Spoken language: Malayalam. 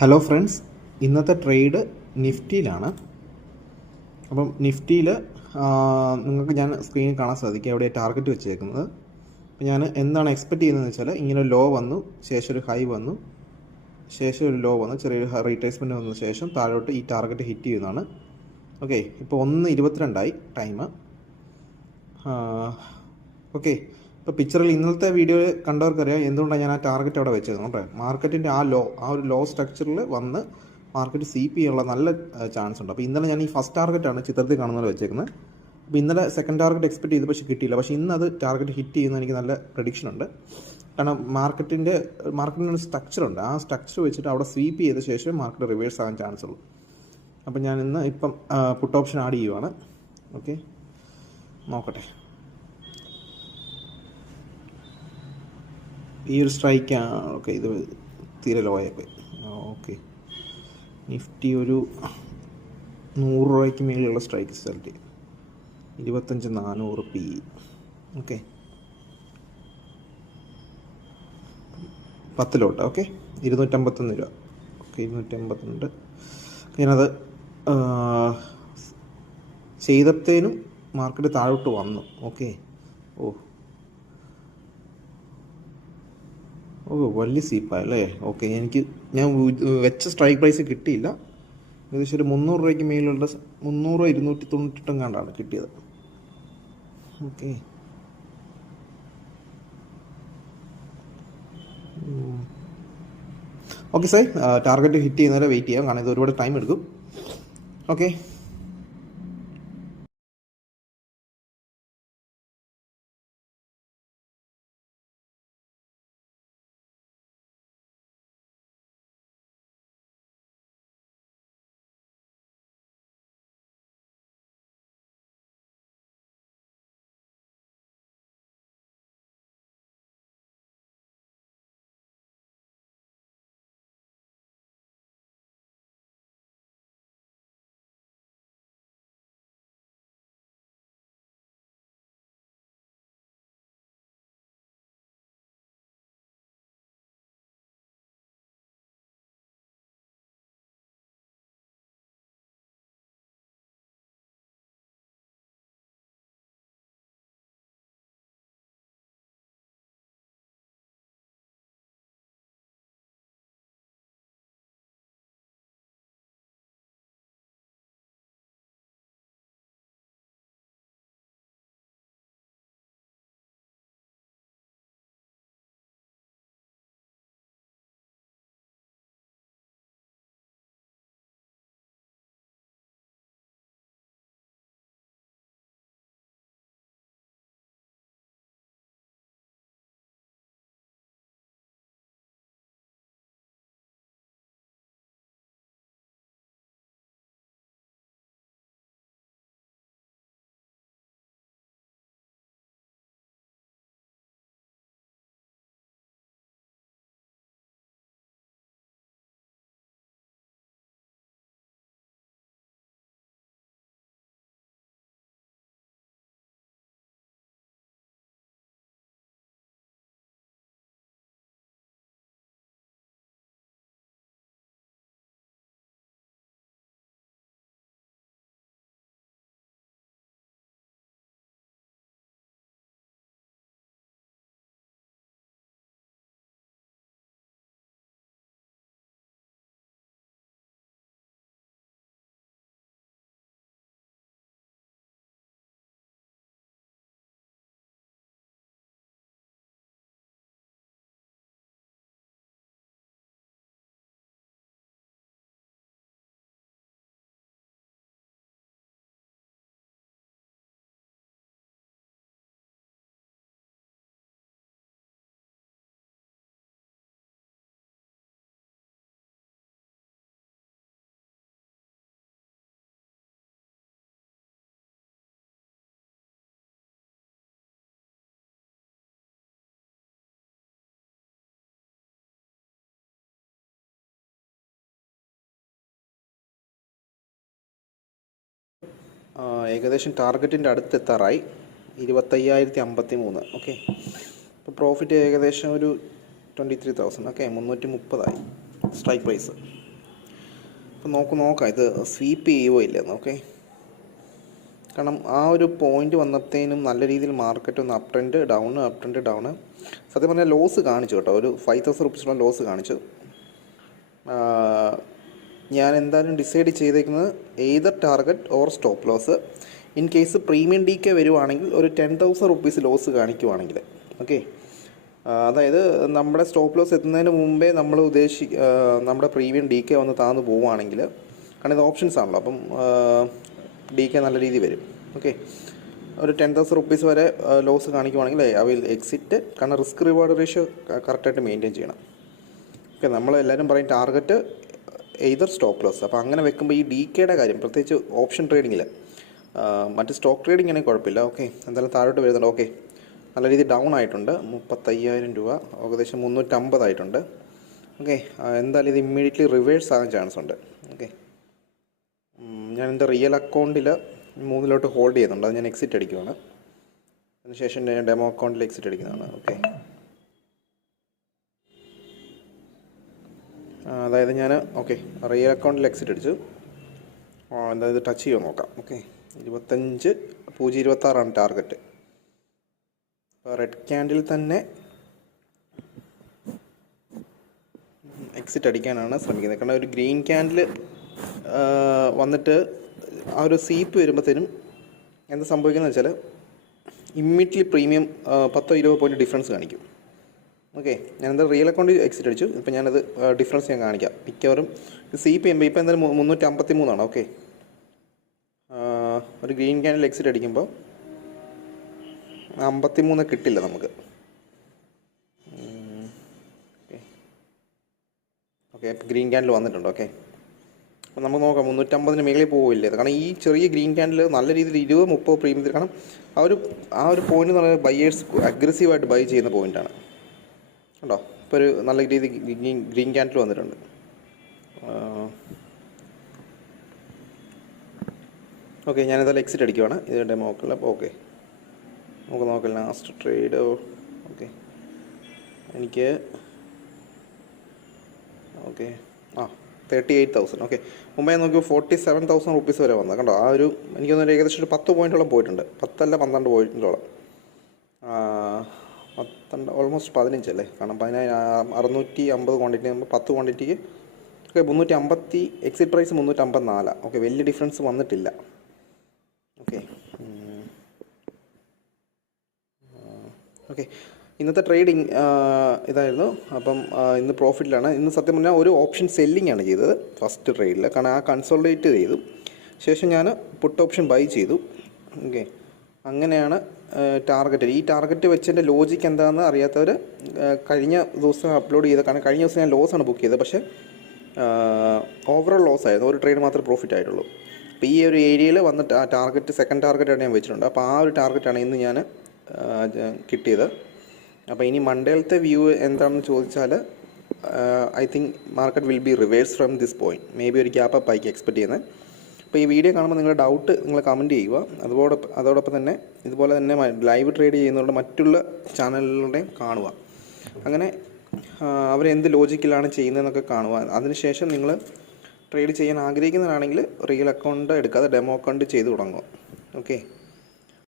ഹലോ ഫ്രണ്ട്സ്, ഇന്നത്തെ ട്രേഡ് നിഫ്റ്റിയിലാണ്. അപ്പം നിഫ്റ്റിയിൽ നിങ്ങൾക്ക് ഞാൻ സ്ക്രീനിൽ കാണാൻ സാധിക്കും എവിടെ ടാർഗറ്റ് വെച്ചേക്കുന്നത്. അപ്പം ഞാൻ എന്താണ് എക്സ്പെക്റ്റ് ചെയ്യുന്നതെന്ന് വെച്ചാൽ, ഇങ്ങനെ ലോ വന്നു, ശേഷം ഒരു ഹൈ വന്നു, ശേഷം ഒരു ലോ വന്നു, ചെറിയൊരു റീട്രേസ്മെൻറ്റ് വന്ന ശേഷം താഴോട്ട് ഈ ടാർഗറ്റ് ഹിറ്റ് ചെയ്യുന്നതാണ്. ഓക്കെ, ഇപ്പോൾ 1:22 ടൈം. ഓക്കെ, ഇപ്പോൾ പിക്ചറിൽ ഇന്നത്തെ വീഡിയോ കണ്ടവർക്കറിയാം എന്തുകൊണ്ടാണ് ഞാൻ ആ ടാർഗറ്റ് അവിടെ വെച്ചത്. കേട്ടോ, മാർക്കറ്റിൻ്റെ ആ ഒരു ലോ സ്ട്രക്ചറിൽ വന്ന് മാർക്കറ്റ് CP ചെയ്യാനുള്ള നല്ല ചാൻസ് ഉണ്ട്. അപ്പോൾ ഇന്നലെ ഞാൻ ഈ ഫസ്റ്റ് ടാർഗറ്റാണ് ചിത്രത്തിൽ കാണുന്നത് വെച്ചേക്കുന്നത്. അപ്പോൾ ഇന്നലെ സെക്കൻഡ് ടാർഗറ്റ് എക്സ്പെക്ട് ചെയ്ത് പക്ഷേ കിട്ടിയില്ല. പക്ഷേ ഇന്ന് അത് ടാർഗറ്റ് ഹിറ്റ് ചെയ്യുന്ന എനിക്ക് നല്ല പ്രഡിക്ഷൻ ഉണ്ട്. കാരണം മാർക്കറ്റിൻ്റെ ഒരു സ്ട്രക്ചറുണ്ട്. ആ സ്ട്രക്ചർ വെച്ചിട്ട് അവിടെ സ്വീപ്പ് ചെയ്ത ശേഷം മാർക്കറ്റ് റിവേഴ്സ് ആകാൻ ചാൻസ് ഉള്ളൂ. അപ്പോൾ ഞാൻ ഇപ്പം പുട്ട് ഓപ്ഷൻ ആഡ് ചെയ്യുവാണ്. ഓക്കെ, നോക്കട്ടെ. ഈ ഒരു സ്ട്രൈക്കാണ്. ഓക്കെ, ഇത് തീരെ ലോ ആയിപ്പോയി. ഓക്കെ, നിഫ്റ്റി ഒരു 100 രൂപയ്ക്ക് മേലെയുള്ള സ്ട്രൈക്ക് സെലക്ട് ചെയ്യും. 25,400 PE. ഓക്കെ, 10 ലോട്ട്. ഓക്കെ, 251 രൂപ. ഓക്കെ, 252. ഞാനത് ചെയ്തത്തേനും മാർക്കറ്റ് താഴോട്ട് വന്നു. ഓക്കെ, വലിയ സീപ്പായല്ലേ. ഓക്കെ, ഞാൻ വെച്ച സ്ട്രൈക്ക് പ്രൈസ് കിട്ടിയില്ല. ഏകദേശം ഒരു 300 രൂപയ്ക്ക് മേലുള്ള 300 298 കണ്ടാണ് കിട്ടിയത്. Okay, okay sir, target hit ചെയ്യുന്നവരെ വെയിറ്റ് ചെയ്യാം, കാരണം ഇത് ഒരുപാട് ടൈം എടുക്കും. ഓക്കെ, ഏകദേശം ടാർഗറ്റിൻ്റെ അടുത്തെത്താറായി. 25,053. ഓക്കെ, ഇപ്പോൾ പ്രോഫിറ്റ് ഏകദേശം ഒരു 23,000. Okay, 330 strike price. അപ്പോൾ നോക്കാം ഇത് സ്വീപ്പ് ചെയ്യുമോ ഇല്ലെന്ന്. ഓക്കെ, കാരണം ആ ഒരു പോയിന്റ് വന്നപ്പോഴത്തേനും നല്ല രീതിയിൽ മാർക്കറ്റ് ഒന്ന് അപ്പ് ട്രെൻഡ് ഡൗൺ സത്യം പറഞ്ഞാൽ ലോസ് കാണിച്ചു കേട്ടോ. ഒരു 5,000 റുപ്പീസിനുള്ള ലോസ് കാണിച്ചു. ഞാൻ എന്തായാലും ഡിസൈഡ് ചെയ്തേക്കുന്നത് either target or stop loss. In case premium decay വരുവാണെങ്കിൽ ഒരു 10,000 റുപ്പീസ് ലോസ് കാണിക്കുവാണെങ്കിൽ, ഓക്കെ, അതായത് നമ്മുടെ സ്റ്റോപ്പ് ലോസ് എത്തുന്നതിന് മുമ്പേ നമ്മൾ നമ്മുടെ പ്രീമിയം ഡി കെ വന്ന് താഴ്ന്നു പോവുകയാണെങ്കിൽ, കാരണം ഇത് ഓപ്ഷൻസ് ആണല്ലോ, അപ്പം ഡി കെ നല്ല രീതിയിൽ വരും. ഓക്കെ, ഒരു 10,000 റുപ്പീസ് വരെ ലോസ് കാണിക്കുവാണെങ്കിൽ ഐ വിൽ എക്സിറ്റ്. കാരണം റിസ്ക് റിവാർഡ് റേഷ്യോ കറക്റ്റായിട്ട് മെയിൻറ്റെയിൻ ചെയ്യണം. ഓക്കെ, നമ്മളെല്ലാവരും പറയും ടാർഗറ്റ് എയ്തർ സ്റ്റോപ്പ് ലോസ്. അപ്പോൾ അങ്ങനെ വെക്കുമ്പോൾ ഈ ഡി കെയുടെ കാര്യം, പ്രത്യേകിച്ച് ഓപ്ഷൻ ട്രേഡിങ്ങിൽ, മറ്റ് സ്റ്റോക്ക് ട്രേഡിംഗ് ആണെങ്കിൽ കുഴപ്പമില്ല. ഓക്കെ, എന്തായാലും താഴോട്ട് വരുന്നുണ്ട്. ഓക്കെ, നല്ല രീതിയിൽ ഡൗൺ ആയിട്ടുണ്ട്. 35,000 രൂപ, ഏകദേശം 350 ആയിട്ടുണ്ട്. ഓക്കെ, എന്തായാലും ഇത് ഇമ്മീഡിയറ്റ്ലി റിവേഴ്സ് ആകാൻ ചാൻസ് ഉണ്ട്. ഓക്കെ, ഞാൻ എൻ്റെ റിയൽ അക്കൗണ്ടിൽ 3 ഹോൾഡ് ചെയ്യുന്നുണ്ട്. അത് ഞാൻ എക്സിറ്റ് അടിക്കുകയാണ്. അതിനുശേഷം ഞാൻ ഡെമോ അക്കൗണ്ടിൽ എക്സിറ്റ് അടിക്കുന്നതാണ്. ഓക്കെ, അതായത് ഞാൻ റിയൽ അക്കൗണ്ടിൽ എക്സിറ്റ് അടിച്ചു. അതായത് ടച്ച് ചെയ്യുമോ നോക്കാം. Okay, 25,026 target. അപ്പോൾ റെഡ് ക്യാൻഡിൽ തന്നെ എക്സിറ്റ് അടിക്കാനാണ് ശ്രമിക്കുന്നത്. കാരണം ഒരു ഗ്രീൻ ക്യാൻഡിൽ വന്നിട്ട് ആ ഒരു സീപ്പ് വരുമ്പോഴത്തേനും എന്താ സംഭവിക്കുന്നത് വെച്ചാൽ ഇമ്മീഡിയറ്റ്ലി പ്രീമിയം 10-20 പോയിൻറ്റ് ഡിഫറൻസ് കാണിക്കും. ഓക്കെ, ഞാനെന്താ റിയൽ അക്കൗണ്ട് എക്സിറ്റ് അടിച്ചു. ഇപ്പോൾ ഞാനത് ഡിഫറൻസ് ഞാൻ കാണിക്കാം. മിക്കവാറും സീപ്പ് ചെയ്യുമ്പോൾ ഇപ്പോൾ എന്തായാലും 353 ഓക്കെ, ഒരു ഗ്രീൻ ക്യാൻഡിൽ എക്സിറ്റ് അടിക്കുമ്പോൾ 53 കിട്ടില്ല നമുക്ക്. ഓക്കെ, ഇപ്പോൾ ഗ്രീൻ ക്യാൻഡിൽ വന്നിട്ടുണ്ട്. ഓക്കെ, അപ്പോൾ നമുക്ക് നോക്കാം 350 മേളിൽ പോവില്ലേ. കാരണം ഈ ചെറിയ ഗ്രീൻ ക്യാൻഡിൽ നല്ല രീതിയിൽ 20-30 പ്രീമിയത്തിൽ, കാരണം ആ ഒരു പോയിന്റ് എന്ന് പറയുന്നത് ബയേഴ്സ് അഗ്രസീവായിട്ട് ബൈ ചെയ്യുന്ന പോയിൻ്റാണ് കേട്ടോ. ഇപ്പോൾ ഒരു നല്ല രീതി ഗ്രീൻ ക്യാൻഡിൽ വന്നിട്ടുണ്ട്. ഓക്കെ, ഞാനിതെല്ലാം എക്സിറ്റ് അടിക്കുവാണ്. ഇത് ഡെമോക്കില്ല. അപ്പോൾ ഓക്കെ, നമുക്ക് നോക്കാം ലാസ്റ്റ് ട്രേഡ്. ഓക്കെ, എനിക്ക് 38,000. ഓക്കെ, മുമ്പേ നോക്കി 47,000 റുപ്പീസ് വരെ വന്നത് കണ്ടോ. ആ ഒരു എനിക്ക് തോന്നുന്നു ഏകദേശം ഒരു 10 പോയിൻറ്റോളം പോയിട്ടുണ്ട്. 10 അല്ല 12 പോയിൻറ്റോളം. 12 ഓൾമോസ്റ്റ് 15 അല്ലേ. കാരണം 650 ക്വാണ്ടിറ്റി നമ്മൾ 10 ക്വാണ്ടിറ്റിക്ക്. Okay, 350 exit price 354. ഓക്കെ, വലിയ ഡിഫറൻസ് വന്നിട്ടില്ല. ഓക്കെ, ഇന്നത്തെ ട്രേഡിങ് ഇതായിരുന്നു. അപ്പം ഇന്ന് പ്രോഫിറ്റിലാണ്. ഇന്ന് സത്യം പറഞ്ഞാൽ ഒരു ഓപ്ഷൻ സെല്ലിംഗ് ആണ് ചെയ്തത് ഫസ്റ്റ് ട്രേഡിൽ. കാരണം ആ കൺസോൾട്ടേറ്റ് ചെയ്തു ശേഷം ഞാൻ പുട്ട് ഓപ്ഷൻ ബൈ ചെയ്തു. ഓക്കെ, അങ്ങനെയാണ് ടാർഗറ്റ്. ഈ ടാർഗറ്റ് വെച്ചതിൻ്റെ ലോജിക്ക് എന്താണെന്ന് അറിയാത്തവർ കഴിഞ്ഞ ദിവസം അപ്ലോഡ് ചെയ്ത, കാരണം കഴിഞ്ഞ ദിവസം ഞാൻ ലോസാണ് ബുക്ക് ചെയ്തത്. പക്ഷേ ഓവറോൾ ലോസ് ആയിരുന്നു. ഒരു ട്രേഡ് മാത്രമേ പ്രോഫിറ്റ് ആയിട്ടുള്ളൂ. അപ്പോൾ ഈ ഒരു ഏരിയയിൽ വന്നിട്ട് ആ ടാർഗറ്റ് സെക്കൻഡ് ടാർഗറ്റാണ് ഞാൻ വെച്ചിട്ടുണ്ട്. അപ്പോൾ ആ ഒരു ടാർഗറ്റാണ് ഇന്ന് ഞാൻ കിട്ടിയത്. അപ്പോൾ ഇനി മണ്ടേലത്തെ വ്യൂ എന്താണെന്ന് ചോദിച്ചാൽ I think market will be reverse from this point. May be ഒരു ഗ്യാപ്പ് അപ്പ് ആയിരിക്കും എക്സ്പെക്ട് ചെയ്യുന്നത്. അപ്പോൾ ഈ വീഡിയോ കാണുമ്പോൾ നിങ്ങളുടെ ഡൗട്ട് നിങ്ങൾ കമൻറ്റ് ചെയ്യുക. അതോടൊപ്പം തന്നെ ഇതുപോലെ തന്നെ ലൈവ് ട്രേഡ് ചെയ്യുന്നവരുടെ മറ്റുള്ള ചാനലുകളുടെയും കാണുക. അങ്ങനെ അവരെന്ത് ലോജിക്കിലാണ് ചെയ്യുന്നതെന്നൊക്കെ കാണുക. അതിനുശേഷം നിങ്ങൾ ട്രേഡ് ചെയ്യാൻ ആഗ്രഹിക്കുന്നതാണെങ്കിൽ റിയൽ അക്കൗണ്ട് എടുക്കാതെ ഡെമോ അക്കൗണ്ട് ചെയ്ത് തുടങ്ങുക. ഓക്കെ.